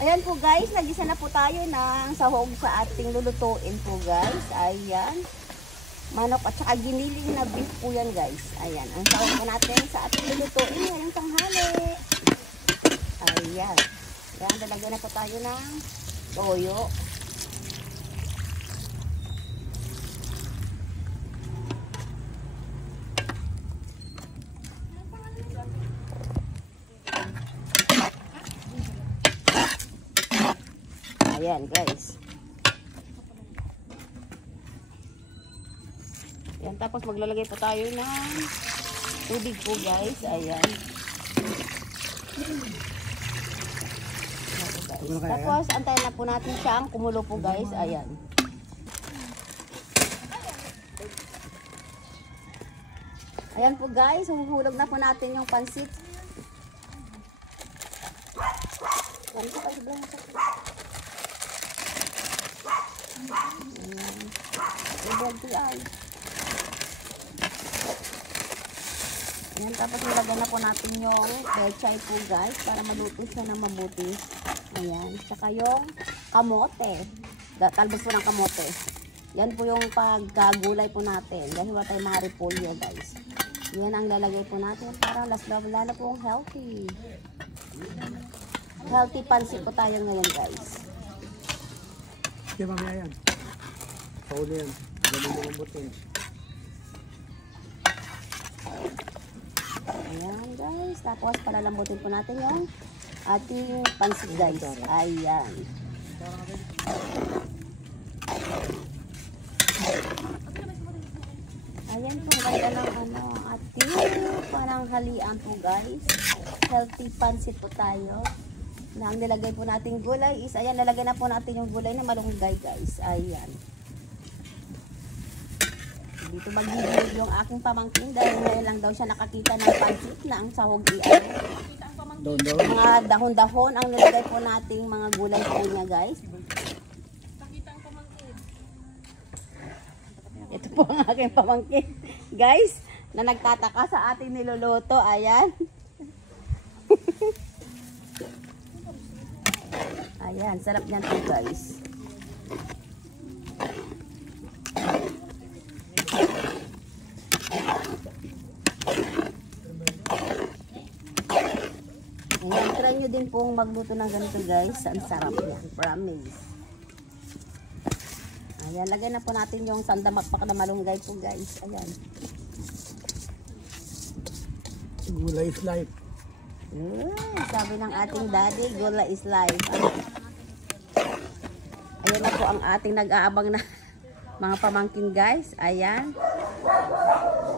Ayan po guys, nagisa na po tayo ng sahog sa ating lulutuin po guys. Ayan. Manok at saka giniling na beef po yan guys. Ayan, ang sahog po natin sa ating lulutuin ngayong tanghali. Ayan. Ayan, dalagyan na po tayo ng toyo. Ayan guys. Ayan, tapos maglalagay po tayo ng tubig po guys. Ayan. Tapos antayin na po natin siyang kumulo po guys. Ayan. Ayan po guys, humuhulog na po natin yung pansit. Ayan, tapos nilagyan na po natin yung pechay po guys para maluto siya ng mabuti. Ayan, tsaka yung kamote. Talbos po ng kamote. Yan po yung pagkagulay po natin. Dahil wala tayong mga repolyo guys. Yan ang lalagay po natin para lalo po healthy. Healthy pansit po tayo ngayon guys. Okay, mamaya yan. Pauli yan. Galing mo butin. Ayan guys. Tapos palalambutin po natin yung ating pansit guys. Ayan. Ayan po. Ganda ng ating pananghalian po guys. Healthy pansit po tayo. Na ang nilagay po natin gulay is, ayan, lalagay na po natin yung gulay na malunggay guys. Ayan. Dito magbibilig yung aking pamangkin dahil ngayon lang daw siya nakakita ng pansit na ang sahog iyan. Mga dahon-dahon ang nilagay po nating mga gulay po niya guys. Ito po ang aking pamangkin guys na nagtataka sa ating niluluto. Ayan. Ayan, sarap niyan po guys. Ayan, try nyo din pong magluto ng ganito guys. Ang sarap yan, promise. Ayan, lagay na po natin yung sandamakpak na malunggay po guys. Ayan. Gulay is life. Sabi ng ating daddy, gulay is life. Ayan na po ang ating nag-aabang na mga pamangkin guys. Ayan.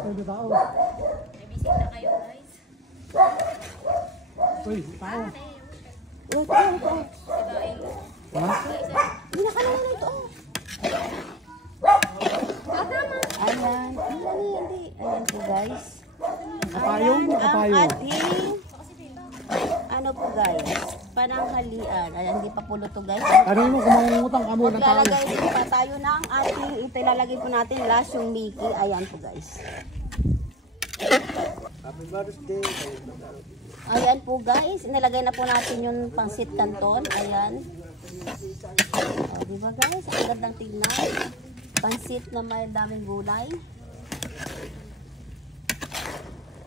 Pwede tao. May bisita kayo guys. Uy, tao. Ito. Ha? Hindi na kanina na ito. Ayan. Hindi. Ayan po guys. Kapayong? Ang ating ano po guys, pananghalian. Ayan, hindi pa po luto guys. Ano mo kung mangungutang ka muna tao? Maglalagay din pa tayo ng ating, ito ilalagay po natin last yung Mickey. Ayan po guys. Happy birthday. Ayan po guys, inilagay na po natin yung pangsit canton. Ayan. O, diba guys, ang gandang tignan. Pansit na may daming gulay.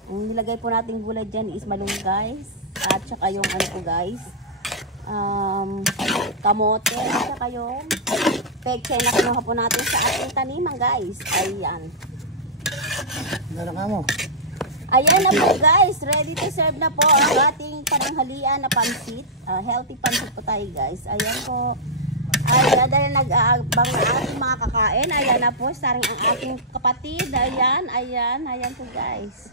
Ang nilagay po natin gulay dyan is malunggay. At saka yung ano po guys, kamote. At saka yung pechay na kinuha po natin sa ating taniman guys. Ayan. Meron ka mo. Ayan na po guys. Ready to serve na po ang ating pananghalian na pansit. Healthy pansit po tayo guys. Ayan po. Ayan, dahil nag-aabang na ating mga kakain. Ayan na po. Saring ang ating kapatid. Ayan, ayan. Ayan po guys.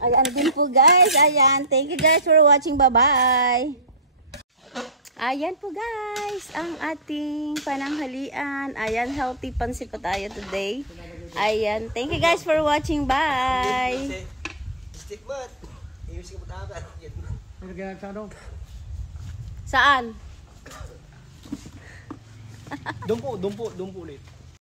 Ayan din po guys. Ayan. Thank you guys for watching. Bye-bye. Ayan po guys. Ang ating pananghalian. Ayan. Healthy pansit po tayo today. Ayan. Thank you guys for watching. Bye. Stick mat. Ayusin mo tayo. Ano kaya sa ano? Saan? Dumpo ulit.